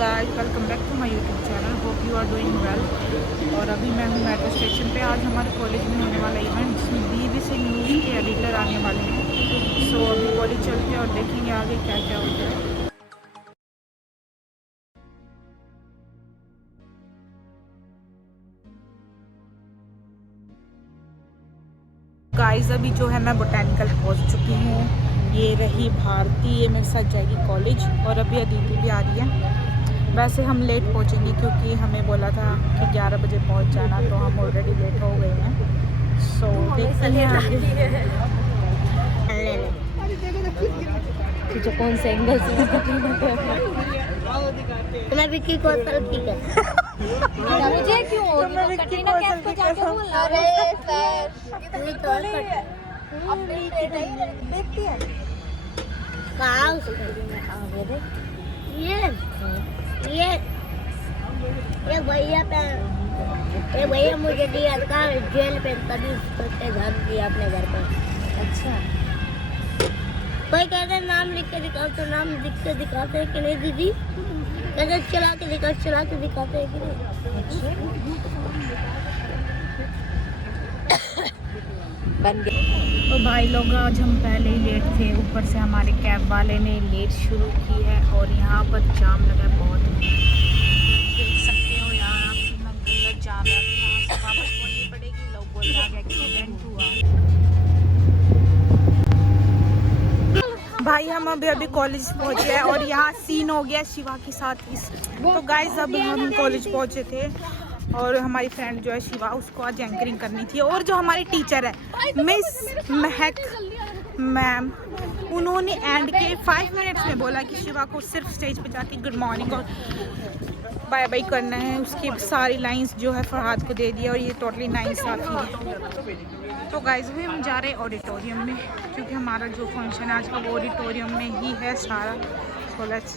Guys, welcome back to my YouTube channel. Hope you are doing well. और अभी मैं हूँ मेट्रो स्टेशन पे। आज हमारे कॉलेज में होने वाला इवेंट जिसमें BBC न्यूज़ के एडिटर आने वाले हैं। सो अभी कॉलेज चलते हैं और देखेंगे आगे क्या क्या होता है। गाइस, अभी जो है मैं बोटैनिकल पहुँच चुकी हूँ। ये रही भारती, ये मेरे साथ जाएगी कॉलेज। और अभी अदिति भी आ रही है। वैसे हम लेट पहुँचेंगे क्योंकि हमें बोला था कि 11 बजे पहुँच जाना, तो हम ऑलरेडी लेट हो गए हैं। सो देखते हैं आगे। तुझे कौन से एंगल से मैं विक्की कौशल ठीक है। मुझे क्यों होगी कटरीना कैफ को जाके बोल। अरे सर ये तो अपने देखती है कहां उसको ये भैया पे ये भैया मुझे दिया था जेल पे, तभी उसके घर दिया अपने घर पर। अच्छा, कोई कहते हैं नाम लिख के दिखाओ, तो नाम लिख के दिखाते हैं कि नहीं दीदी? कहते चला के दिखाते हैं कि नहीं? अच्छा, बन गया। तो भाई लोग, आज हम पहले ही लेट थे, ऊपर से हमारे कैब वाले ने लेट शुरू की है और यहाँ पर जाम लगा है बहुत। देख सकते हो यार आप कितना गंदा जाम है। अभी यहाँ से वापस बोलनी पड़ेगी। लोग बोल रहे हैं एक्सीडेंट हुआ। भाई हम अभी कॉलेज पहुँचे हैं और यहाँ सीन हो गया शिवा के साथ इस। तो गाइस, अब हम कॉलेज पहुँचे थे और हमारी फ्रेंड जो है शिवा, उसको आज एंकरिंग करनी थी। और जो हमारी टीचर है मिस महक मैम, उन्होंने एंड के 5 मिनट्स में बोला कि शिवा को सिर्फ स्टेज पे जाके गुड मॉर्निंग और बाय बाय करना है। उसकी सारी लाइंस जो है फरहाद को दे दिया और ये टोटली नाइंसाफ़ी है। तो गाइस, अभी हम जा रहे हैं ऑडिटोरियम में क्योंकि हमारा जो फंक्शन है आज का वो ऑडिटोरियम में ही है सारा। सो लेट्स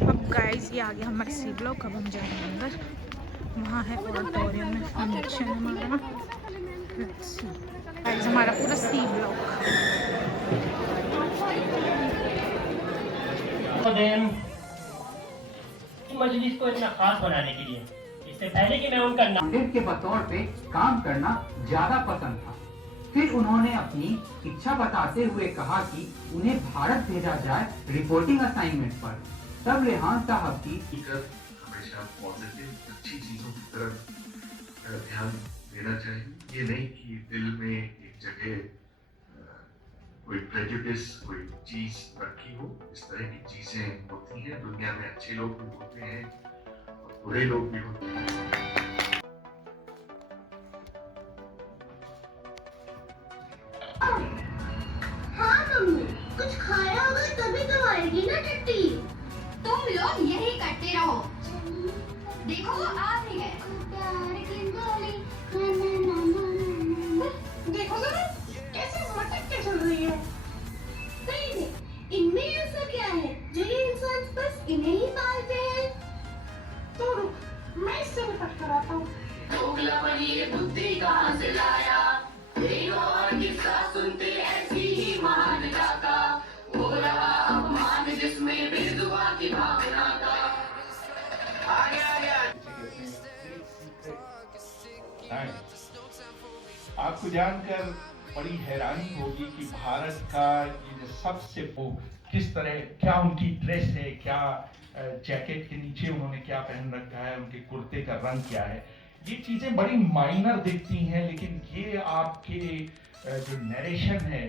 अब गाइस, ये आ गया हमारे सी ब्लॉक। अब हम जाएंगे अंदर, वहाँ है ऑडिटोरियम में फंक्शन हमारा। गाइस, हमारा पूरा सी ब्लॉक। मजलिस को इतना खास बनाने के लिए इससे पहले कि मैं उनका नाम के बतौर पे काम करना ज्यादा पसंद था। फिर उन्होंने अपनी इच्छा बताते हुए कहा कि उन्हें भारत भेजा जाए रिपोर्टिंग असाइनमेंट पर। तब रेहान साहब की हमेशा पॉजिटिव अच्छी चीजों की तरफ ध्यान देना चाहिए। ये नहीं कि दिल में एक जगह कोई प्रेजुडिस कोई चीज रखी हो। इस तरह की चीजें होती हैं दुनिया में। अच्छे लोग भी होते हैं और बुरे लोग भी होते हैं। हाँ मम्मी, कुछ खाया होगा तभी तो आएगी ना टट्टी। तुम लोग यही करते रहो। देखो वो आ भी गए। देखो जरा कैसे मटक के चल रही है। नहीं, इनमें ऐसा क्या है जो ये इंसान बस इन्हें ही पालते हैं? तो रुक, मैं इससे निपट कर आता हूँ। बुद्धि कहाँ से लाया? और किस्सा सुनते ऐसी ही महान गाता। वो रहा अपमान जिसमें बेजुबान की भावना का। आपको जानकर बड़ी हैरानी होगी कि भारत का ये जो सबसे वो किस तरह, क्या उनकी ड्रेस है, क्या जैकेट के नीचे उन्होंने क्या पहन रखा है, उनके कुर्ते का रंग क्या है। ये चीजें बड़ी माइनर दिखती हैं, लेकिन ये आपके जो नरेशन है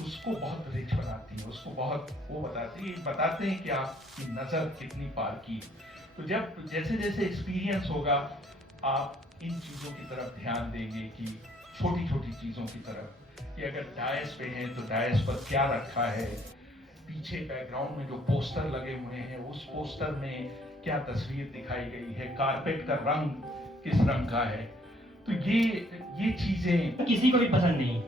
उसको बहुत रिच बनाती है, उसको बहुत वो बताते हैं कि आपकी नजर कितनी पार की। तो जब जैसे जैसे एक्सपीरियंस होगा आप इन चीजों की तरफ ध्यान देंगे कि छोटी छोटी चीजों की तरफ, कि अगर डायस पे हैं तो डायस पर क्या रखा है, पीछे बैकग्राउंड में जो पोस्टर लगे हुए हैं उस पोस्टर में क्या तस्वीर दिखाई गई है, कारपेट का रंग किस रंग का है। तो ये चीजें किसी को भी पसंद नहीं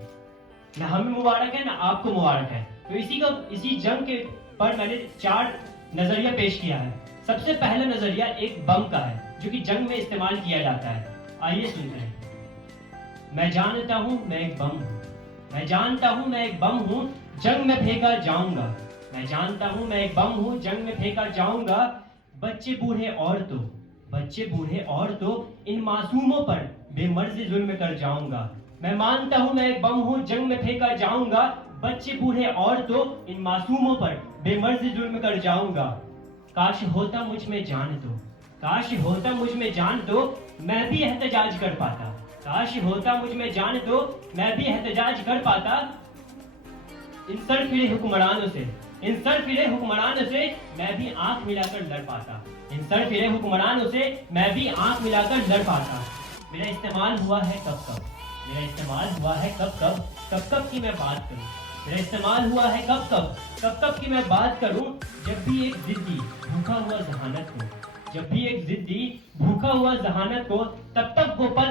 ना। हमें मुबारक है ना आपको मुबारक है। तो इसी जंग के पर मैंने 4 नजरिया पेश किया है। सबसे पहला नजरिया एक बम का है जो कि जंग में इस्तेमाल किया जाता है। आइए सुनते हैं। मैं जानता हूँ मैं एक बम हूँ, मैं जानता हूँ मैं एक बम हूँ, जंग में फेंका जाऊंगा, मैं जानता हूँ मैं एक बम हूँ, जंग में फेंका जाऊंगा। बच्चे बूढ़े औरतों इन मासूमों पर बेमर्जी जुल्म कर जाऊंगा। मैं मानता हूँ मैं एक बम हूँ, जंग में फेंका जाऊंगा। बच्चे बूढ़े औरतों इन मासूमों पर बेमर्जी जुल्म कर जाऊंगा। काश होता मुझ में जान तो मैं भी एहतजाज कर पाता। काश होता मुझ में जान तो मैं भी एहतजाज कर पाता। इन सरफिरे हुक्मरानों से मैं भी आंख मिलाकर लड़ पाता। इन सरफिरे हुक्मरानों से मैं भी आंख मिलाकर लड़ पाता। मेरा इस्तेमाल हुआ है कब की मैं बात करूं। मेरा इस्तेमाल हुआ है कब की मैं बात करूं। जब भी एक जिद्दी भूखा हुआ जहानत को तब तक वो पल।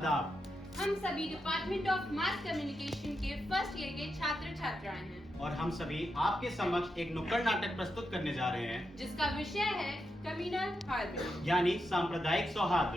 हम सभी डिपार्टमेंट ऑफ मास कम्युनिकेशन के फर्स्ट ईयर के छात्र छात्राएं हैं और हम सभी आपके समक्ष एक नुक्कड़ नाटक प्रस्तुत करने जा रहे हैं जिसका विषय है कम्युनल हार्मनी यानी सांप्रदायिक सौहार्द।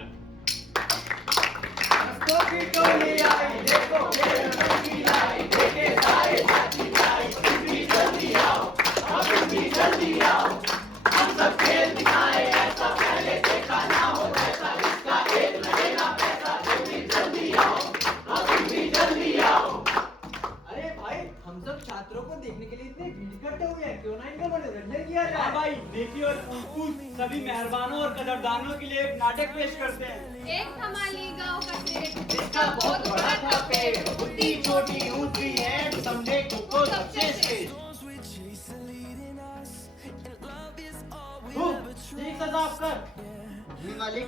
छात्रों को देखने के लिए इतने भीड़ इकट्ठे हुए हैं, क्यों ना इनका मनोरंजन किया जाए। हाँ भाई, देखिए और सभी मेहरबानों और कदरदानों के लिए एक नाटक पेश करते हैं। एक हमारी गांव का पेड़ जिसका बहुत बड़ा था पेड़, बुद्धि छोटी ऊंची है, समझे को सबसे श्रेष्ठ। ठीक से साफ कर। जी मालिक।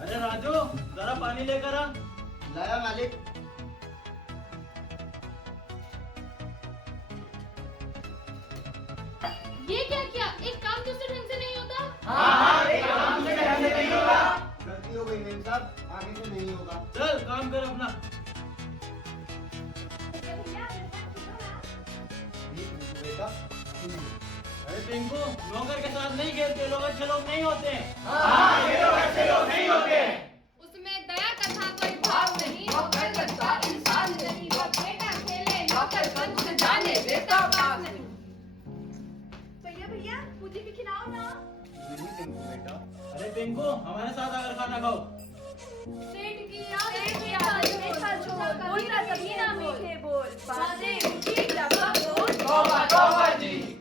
अरे राजू, जरा पानी लेकर आ। लाया मालिक। ये क्या किया? एक काम दूसरे ढंग से नहीं होता। हाँ, एक काम दूसरे ढंग से नहीं होगा। गलती हो गई मेम साहब, आगे से नहीं होगा। चल काम कर अपना। बेटा, अरे पिंकू, नौकर के साथ नहीं खेलते, लोग अच्छे लोग नहीं होते। हाँ, ये लोग अच्छे लोग नहीं होते। उसमें दया कथा कोई भाव नहीं, नौकर बनता इंसान नहीं, वो बेटा खेले नौकर बन जाने देता भाव नहीं। भैया मुझे भी खिलाओ ना। नहीं पिंकू बेटा। अरे पिंकू, हमारे साथ आकर खाना खाओ। पेट की आदत बोलना कभी ना मीठे बोल बातें की लबा बोल तौबा जी।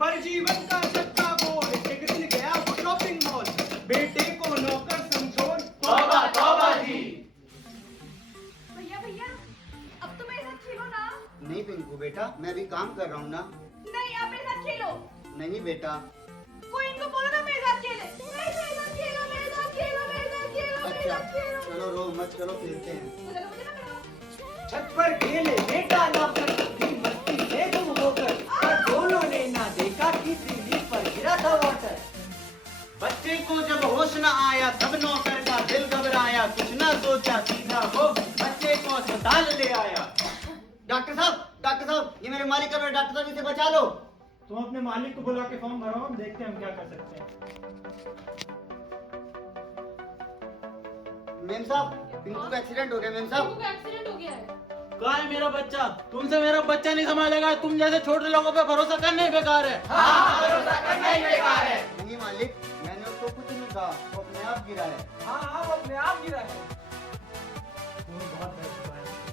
पर जीवन का सच्चा बोल, एक दिन गया वो शॉपिंग मॉल, बेटे को नौकर समझो। तौबा जी। भैया अब तो मेरे साथ खेलो ना। नहीं पिंकू बेटा, मैं भी काम कर रहा हूँ ना। नहीं, आप मेरे साथ खेलो। नहीं बेटा। कोई इनको बोलो ना मेरे साथ खेले। अच्छा, चलो रो मत, चलो खेलते हैं। छत पर खेले बेटा नौकर, मस्ती से गुम होकर, पर दोनों ने ना देखा कि सीढ़ी पर गिरा था वाटर। बच्चे को जब होश न आया, तब नौकर का दिल घबराया, कुछ ना सोचा सीधा वो बच्चे को अस्पताल ले आया। डॉक्टर साहब, ये मेरे मालिक का बेटा, डॉक्टर साहब इसे बचा लो। तुम अपने मालिक को बुला के फॉर्म भरो, हम देखते हैं हम क्या कर सकते हैं। मेम साहब, पिंकू का एक्सीडेंट हो गया। मेम साहब, एक्सीडेंट हो गया है। कहाँ है मेरा बच्चा? तुमसे मेरा बच्चा नहीं संभालेगा। तुम जैसे छोटे लोगों पे भरोसा करना ही बेकार है। हाँ, भरोसा करना ही बेकार है। नहीं मालिक, मैंने उसको कुछ नहीं कहा, वो अपने आप गिरा है। हाँ, वो अपने आप गिरा है।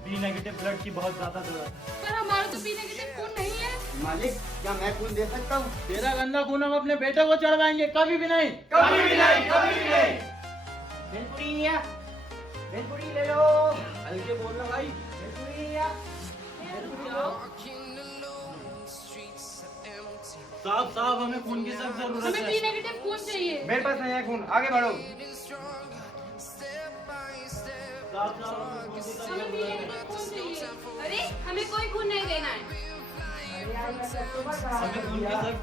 बी नेगेटिव ब्लड की बहुत ज्यादा जरूरत है। पर हमारा तो बी नेगेटिव खून नहीं है। मालिक, क्या मैं खून दे सकता हूँ? तेरा गंदा खून हम अपने बेटे को चढ़वाएंगे। कभी भी नहीं। भेलपुरी ले लो। हल्के बोलना भाई। साहब हमें खून की सख्त जरूरत हमें बी नेगेटिव खून चाहिए। मेरे पास नहीं है खून, आगे बढ़ो। हमें बी नेगेटिव खून चाहिए। अरे हमें कोई खून नहीं देना है। हमें खून की सख्त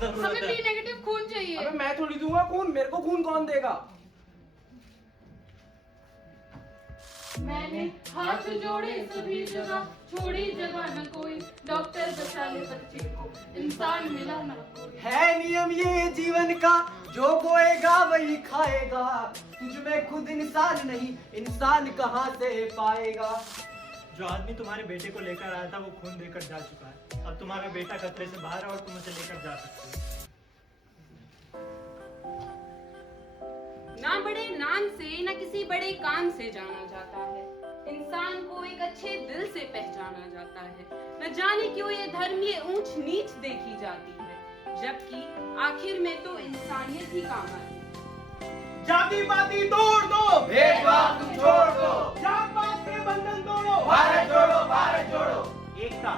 जरूरत हमें है। बी नेगेटिव खून चाहिए। अबे मैं थोड़ी दूंगा खून, मेरे को खून कौन देगा? मैंने हाथ जोड़े सभी जगह, छोड़ी जगह न कोई, डॉक्टर बचा ले बच्चे को, इंसान मिला न कोई। है नियम ये जीवन का, जो बोएगा वही खाएगा, तुझ में खुद इंसान नहीं, इंसान कहाँ से पाएगा। जो आदमी तुम्हारे बेटे को लेकर आया था वो खून देकर जा चुका है। अब तुम्हारा बेटा खतरे से बाहर है और तुम उसे लेकर जा सकते हो। ना बड़े नाम से न किसी बड़े काम से जाना जाता है, इंसान को एक अच्छे दिल से पहचाना जाता है। न जाने क्यों ये धर्म ये ऊंच नीच देखी जाती है, जबकि आखिर में तो इंसानियत ही काम आती है। जाति पाति तोड़ दो, भेदभाव तुम छोड़ दो, जात पात के बंधन तोड़ो, भारत जोड़ो, भारत जोड़ो। एकता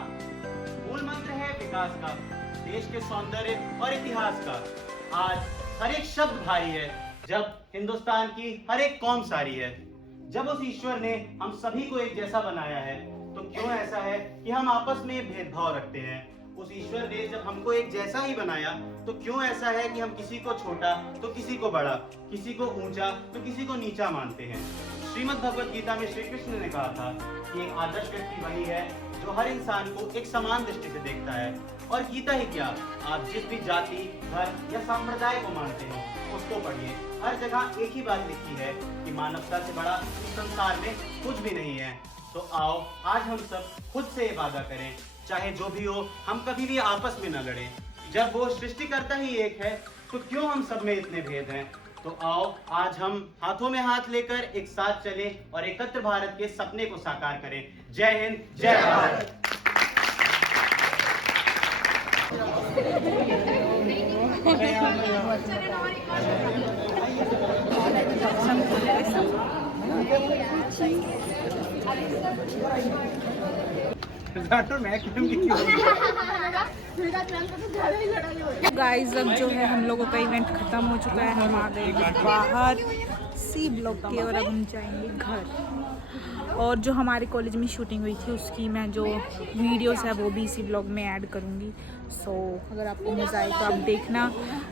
मूल मंत्र है विकास का, देश के सौंदर्य और इतिहास का। आज हर एक शब्द भारी है, जब हिंदुस्तान की हर एक कौम सारी है। जब उस ईश्वर ने हम सभी को एक जैसा बनाया है, तो क्यों ऐसा है कि हम आपस में भेदभाव रखते हैं। उस ईश्वर ने जब हमको एक जैसा ही बनाया, तो क्यों ऐसा है कि हम किसी को छोटा तो किसी को बड़ा, किसी को ऊंचा तो किसी को नीचा मानते हैं। श्रीमद् भगवत गीता में श्री कृष्ण ने कहा था कि एक आदर्श व्यक्ति वही है जो हर इंसान को एक समान दृष्टि से देखता है। और गीता ही क्या, आप जिस भी जाति, धर्म या संप्रदाय को मानते हो उसको पढ़िए। हर जगह एक ही बात लिखी है कि मानवता से बड़ा इस संसार में कुछ भी नहीं है। तो आओ आज हम सब खुद से ये वादा करें, चाहे जो भी हो हम कभी भी आपस में न लड़ें। जब वो सृष्टिकर्ता ही एक है तो क्यों हम सब में इतने भेद हैं। तो आओ आज हम हाथों में हाथ लेकर एक साथ चलें और एकत्र भारत के सपने को साकार करें। जय हिंद, जय भारत। गाइस अब जो है हम लोगों का इवेंट खत्म हो चुका है, हम आ गए बाहर सी ब्लॉक के और अब हम जाएंगे घर। और जो हमारे कॉलेज में शूटिंग हुई थी उसकी मैं जो वीडियोस है वो भी इसी ब्लॉग में ऐड करूँगी। सो अगर आपको मज़ा आए तो आप देखना,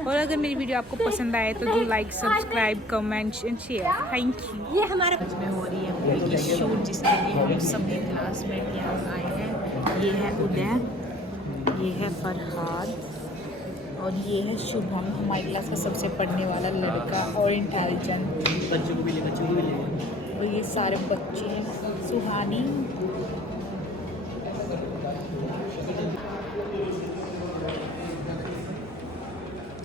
और अगर मेरी वीडियो आपको पसंद आए तो do like, subscribe, comment and share. Thank you. ये हमारे में हो रही है मूवी की शूट, जिसके लिए हम सभी क्लासमेट यहाँ आए हैं। ये है उदय, ये है फरहाद और ये है शुभम, हमारी क्लास का सबसे पढ़ने वाला लड़का और इंटेलिजेंट। बच्चों को भी ले और ये सारे बच्चे हैं, सुहानी।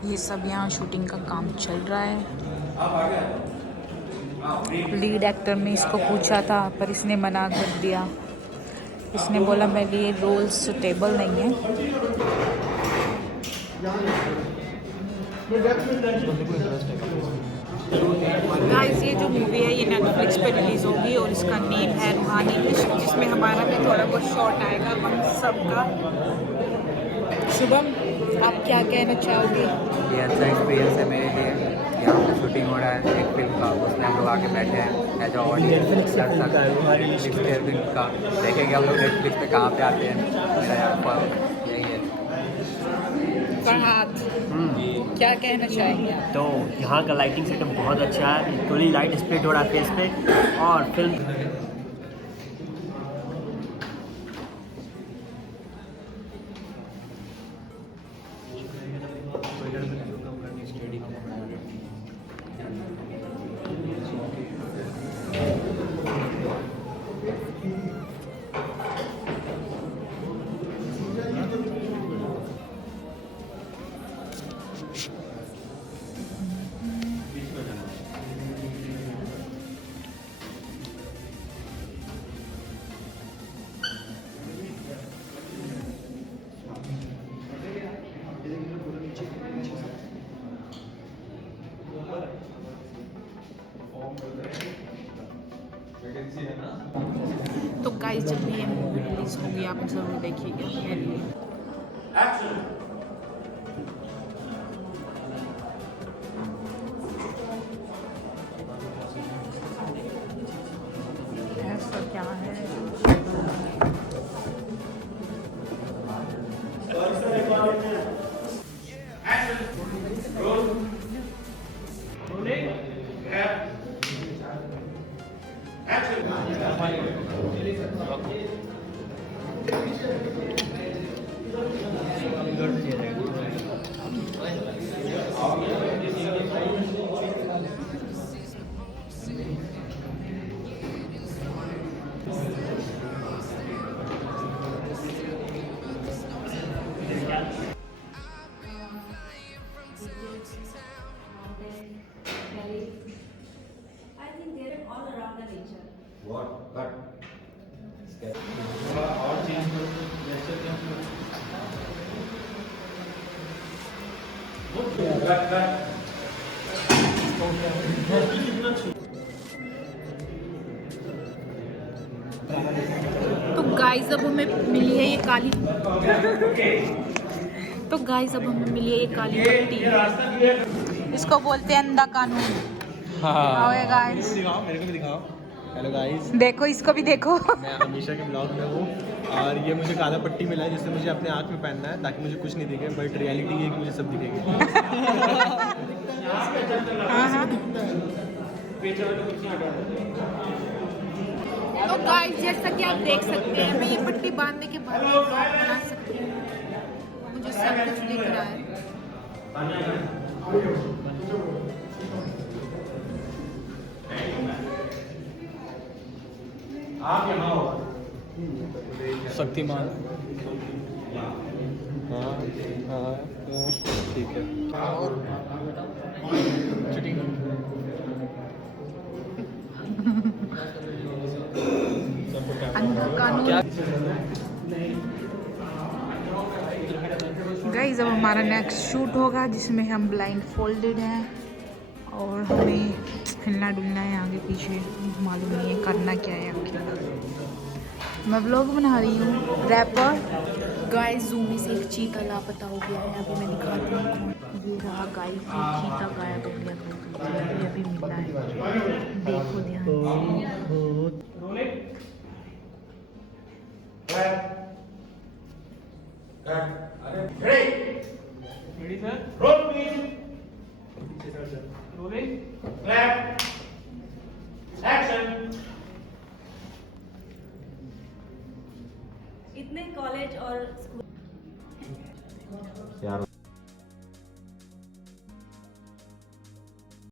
ये सब यहाँ शूटिंग का काम चल रहा है। लीड एक्टर ने इसको पूछा था पर इसने मना कर दिया। इसने बोला मेरे लिए रोल सुटेबल नहीं है। गाइस ये जो मूवी है ये नेटफ्लिक्स पे रिलीज़ होगी और इसका नेम है रूहानी इश्क, जिसमें हमारा भी थोड़ा बहुत शॉर्ट आएगा हम सबका। शुभम आप क्या कहना चाहोगे? ये अच्छा एक्सपीरियंस है मेरे लिए। यहाँ पे शूटिंग हो रहा है एक फिल्म का, उसमें हम लोग आके बैठे हैं एज ऑडियंस। नेटफ्लिक्स पे फिल्म का देखेंगे हम लोग नेटफ्लिक्स पे कहाँ पे आते हैं। मेरा यहाँ यही है। फरहाद क्या कहना चाहेंगे? तो यहाँ का लाइटिंग सेटअप बहुत अच्छा है, थोड़ी लाइट स्प्लिट हो रहा है फेस पे। और फिल्म तो गाइस जब भी ये मूवी रिलीज होगी आप जरूर देखिएगा। ऐसा क्या है? Good. तो गाइस अब हमें मिली है ये काली पट्टी। इसको बोलते हैं अंधा कानून। हाँ गाइस, मेरे को भी दिखाओ। हेलो गाइस, देखो इसको भी देखो। मैं हमेशा के ब्लॉग में हूँ और ये मुझे काला पट्टी मिला है जिससे मुझे अपने आँख में पहनना है ताकि मुझे कुछ नहीं दिखे, बट रियलिटी ये है कि मुझे सब दिखेगा। तो गाइस जैसा कि आप देख सकते हैं, मैं ये पट्टी बांधने के बाद ब्लॉग बना सकती हूँ। मुझे सब कुछ दिख रहा है। आप यहाँ हो शक्तिमान। हाँ हाँ ठीक है। और गाइस अब हमारा नेक्स्ट शूट होगा जिसमें हम ब्लाइंड फोल्डेड हैं और हमें हिलना डुलना है आगे पीछे, मालूम नहीं है करना क्या है आखिर। मैं व्लॉग बना रही हूँ रैपर। गाइस जूम में से एक चीता लापता हो गया है, अभी मैं दिखाती हूँ। ये रहा गाइस, ये चीता गायब हो गया, ये अभी मिला है, देखो ध्यान इतने कॉलेज और यार